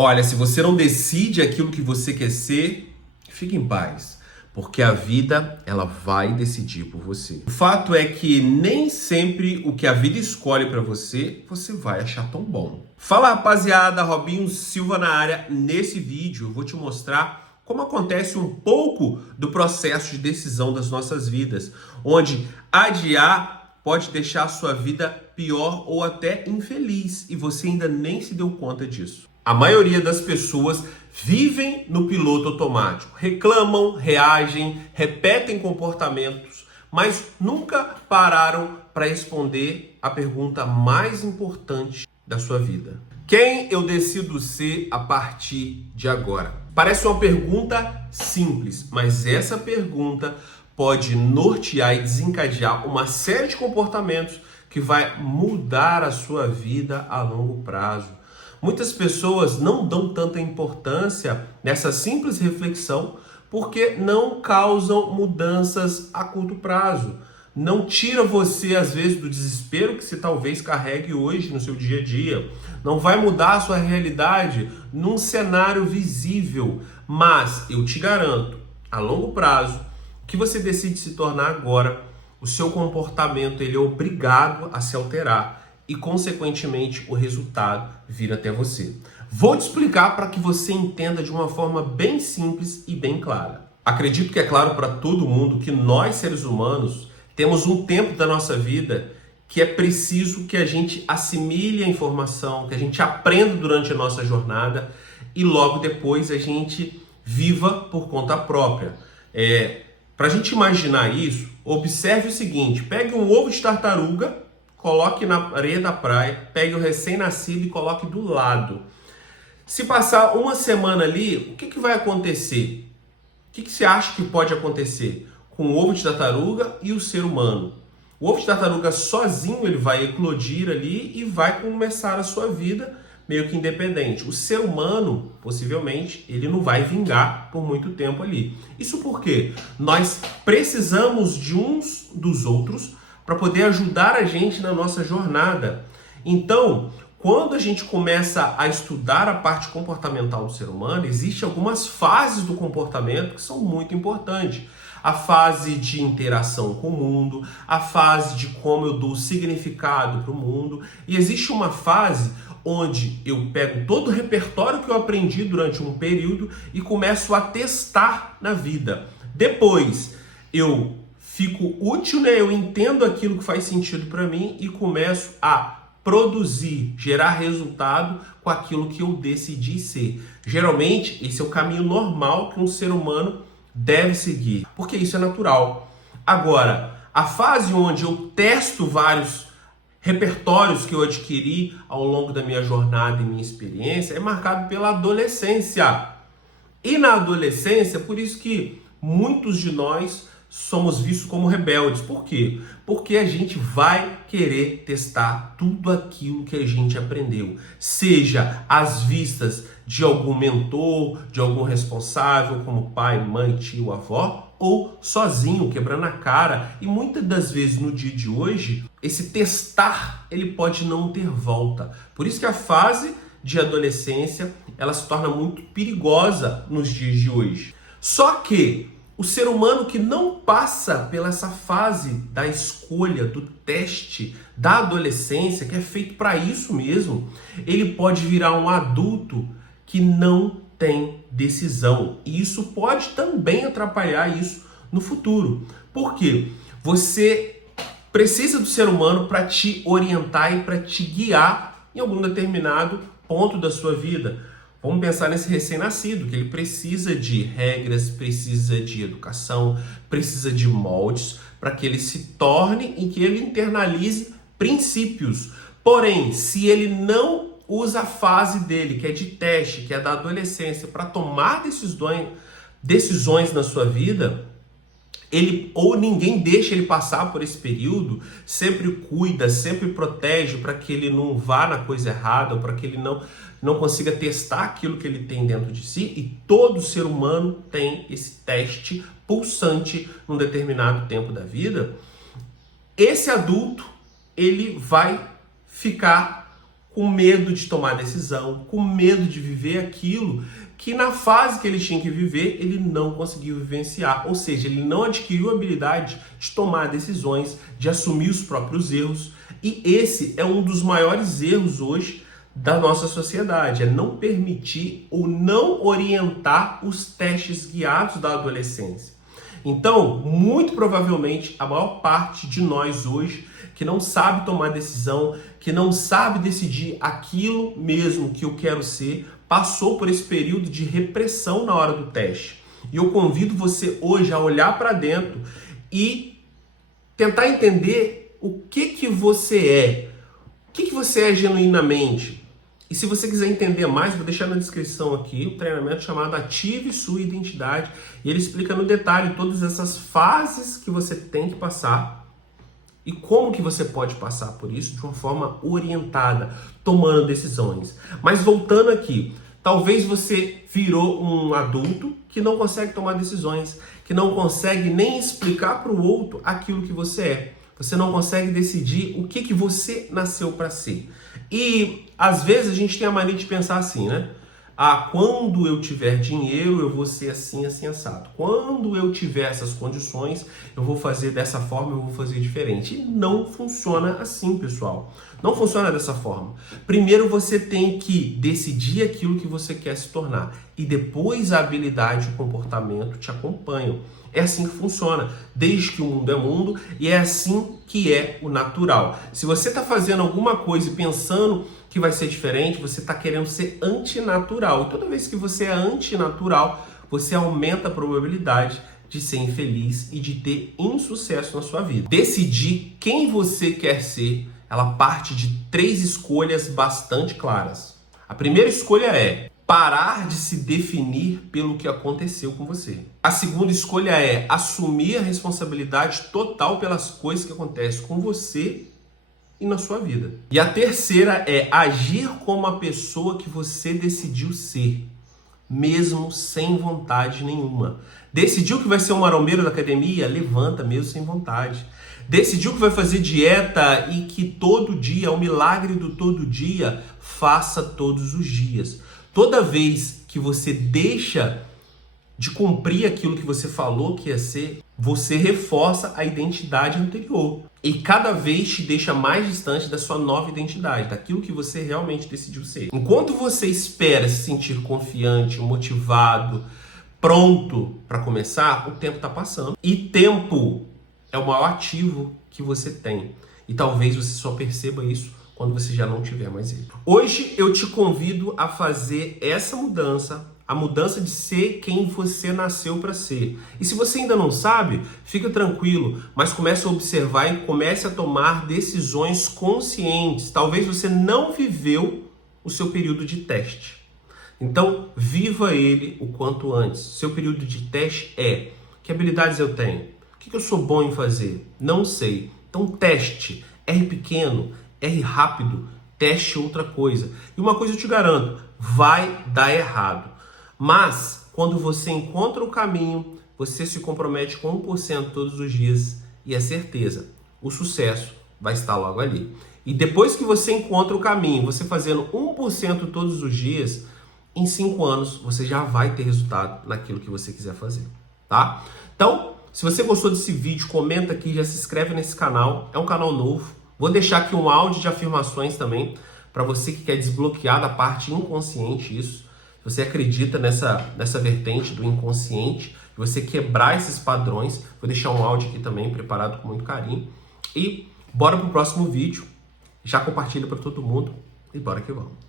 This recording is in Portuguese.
Olha, se você não decide aquilo que você quer ser, fique em paz, porque a vida ela vai decidir por você. O fato é que nem sempre o que a vida escolhe para você, você vai achar tão bom. Fala, rapaziada, Robinho Silva na área. Nesse vídeo eu vou te mostrar como acontece um pouco do processo de decisão das nossas vidas, onde adiar pode deixar a sua vida pior ou até infeliz e você ainda nem se deu conta disso. A maioria das pessoas vivem no piloto automático, reclamam, reagem, repetem comportamentos, mas nunca pararam para responder a pergunta mais importante da sua vida. Quem eu decido ser a partir de agora? Parece uma pergunta simples, mas essa pergunta pode nortear e desencadear uma série de comportamentos que vai mudar a sua vida a longo prazo. Muitas pessoas não dão tanta importância nessa simples reflexão porque não causam mudanças a curto prazo. Não tira você, às vezes, do desespero que você talvez carregue hoje no seu dia a dia. Não vai mudar a sua realidade num cenário visível. Mas eu te garanto, a longo prazo, o que você decide se tornar agora, o seu comportamento ele é obrigado a se alterar. E, consequentemente, o resultado vir até você. Vou te explicar para que você entenda de uma forma bem simples e bem clara. Acredito que é claro para todo mundo que nós, seres humanos, temos um tempo da nossa vida que é preciso que a gente assimile a informação, que a gente aprenda durante a nossa jornada e logo depois a gente viva por conta própria. Para a gente imaginar isso, observe o seguinte, pegue um ovo de tartaruga, coloque na areia da praia, pegue o recém-nascido e coloque do lado. Se passar uma semana ali, o que vai acontecer? O que você acha que pode acontecer com o ovo de tartaruga e o ser humano? O ovo de tartaruga sozinho ele vai eclodir ali e vai começar a sua vida meio que independente. O ser humano, possivelmente, ele não vai vingar por muito tempo ali. Isso porque nós precisamos de uns dos outros para poder ajudar a gente na nossa jornada. Então, quando a gente começa a estudar a parte comportamental do ser humano, existem algumas fases do comportamento que são muito importantes. A fase de interação com o mundo, a fase de como eu dou significado para o mundo, e existe uma fase onde eu pego todo o repertório que eu aprendi durante um período e começo a testar na vida. Depois, eu fico útil, né? Eu entendo aquilo que faz sentido para mim e começo a produzir, gerar resultado com aquilo que eu decidi ser. Geralmente, esse é o caminho normal que um ser humano deve seguir, porque isso é natural. Agora, a fase onde eu testo vários repertórios que eu adquiri ao longo da minha jornada e minha experiência é marcado pela adolescência. E na adolescência, por isso que muitos de nós somos vistos como rebeldes. Por quê? Porque a gente vai querer testar tudo aquilo que a gente aprendeu. Seja às vistas de algum mentor, de algum responsável, como pai, mãe, tio, avó, ou sozinho, quebrando a cara. E muitas das vezes no dia de hoje, esse testar, ele pode não ter volta. Por isso que a fase de adolescência, ela se torna muito perigosa nos dias de hoje. Só que o ser humano que não passa pela essa fase da escolha, do teste, da adolescência, que é feito para isso mesmo, ele pode virar um adulto que não tem decisão. E isso pode também atrapalhar isso no futuro. Por quê? Você precisa do ser humano para te orientar e para te guiar em algum determinado ponto da sua vida. Vamos pensar nesse recém-nascido, que ele precisa de regras, precisa de educação, precisa de moldes para que ele se torne e que ele internalize princípios. Porém, se ele não usa a fase dele, que é de teste, que é da adolescência, para tomar decisões na sua vida, ele ou ninguém deixa ele passar por esse período, sempre cuida, sempre protege para que ele não vá na coisa errada, ou para que ele não consiga testar aquilo que ele tem dentro de si, e todo ser humano tem esse teste pulsante num determinado tempo da vida. Esse adulto, ele vai ficar com medo de tomar decisão, com medo de viver aquilo que na fase que ele tinha que viver, ele não conseguiu vivenciar. Ou seja, ele não adquiriu a habilidade de tomar decisões, de assumir os próprios erros. E esse é um dos maiores erros hoje da nossa sociedade, é não permitir ou não orientar os testes guiados da adolescência. Então, muito provavelmente, a maior parte de nós hoje que não sabe tomar decisão, que não sabe decidir aquilo mesmo que eu quero ser, passou por esse período de repressão na hora do teste. E eu convido você hoje a olhar para dentro e tentar entender o que você é. O que você é genuinamente. E se você quiser entender mais, vou deixar na descrição aqui o treinamento chamado Ative Sua Identidade. E ele explica no detalhe todas essas fases que você tem que passar e como que você pode passar por isso de uma forma orientada, tomando decisões. Mas voltando aqui, talvez você virou um adulto que não consegue tomar decisões, que não consegue nem explicar para o outro aquilo que você é. Você não consegue decidir o que você nasceu para ser. E às vezes a gente tem a mania de pensar assim, né? Quando eu tiver dinheiro, eu vou ser assim, assim, assado. Quando eu tiver essas condições, eu vou fazer dessa forma, eu vou fazer diferente. E não funciona assim, pessoal. Não funciona dessa forma. Primeiro você tem que decidir aquilo que você quer se tornar. E depois a habilidade e o comportamento te acompanham. É assim que funciona, desde que o mundo é mundo, e é assim que é o natural. Se você está fazendo alguma coisa e pensando que vai ser diferente, você está querendo ser antinatural. E toda vez que você é antinatural, você aumenta a probabilidade de ser infeliz e de ter insucesso na sua vida. Decidir quem você quer ser, ela parte de 3 escolhas bastante claras. A primeira escolha é parar de se definir pelo que aconteceu com você. A segunda escolha é assumir a responsabilidade total pelas coisas que acontecem com você e na sua vida. E a terceira é agir como a pessoa que você decidiu ser, mesmo sem vontade nenhuma. Decidiu que vai ser um marombeiro da academia? Levanta mesmo sem vontade. Decidiu que vai fazer dieta e que todo dia, o milagre do todo dia, faça todos os dias. Toda vez que você deixa de cumprir aquilo que você falou que ia ser, você reforça a identidade anterior. E cada vez te deixa mais distante da sua nova identidade, daquilo que você realmente decidiu ser. Enquanto você espera se sentir confiante, motivado, pronto para começar, o tempo está passando. E tempo é o maior ativo que você tem. E talvez você só perceba isso quando você já não tiver mais ele. Hoje eu te convido a fazer essa mudança, a mudança de ser quem você nasceu para ser. E se você ainda não sabe, fica tranquilo, mas comece a observar e comece a tomar decisões conscientes. Talvez você não viveu o seu período de teste. Então, viva ele o quanto antes. Seu período de teste é: que habilidades eu tenho? O que eu sou bom em fazer? Não sei. Então, teste. R pequeno, R rápido, teste outra coisa. E uma coisa eu te garanto, vai dar errado. Mas, quando você encontra o caminho, você se compromete com 1% todos os dias e é certeza, o sucesso vai estar logo ali. E depois que você encontra o caminho, você fazendo 1% todos os dias, em 5 anos você já vai ter resultado naquilo que você quiser fazer, tá? Então, se você gostou desse vídeo, comenta aqui, já se inscreve nesse canal, é um canal novo. Vou deixar aqui um áudio de afirmações também, para você que quer desbloquear da parte inconsciente isso. Se você acredita nessa vertente do inconsciente, você quebrar esses padrões, vou deixar um áudio aqui também, preparado com muito carinho. E bora pro próximo vídeo, já compartilha para todo mundo e bora que vamos.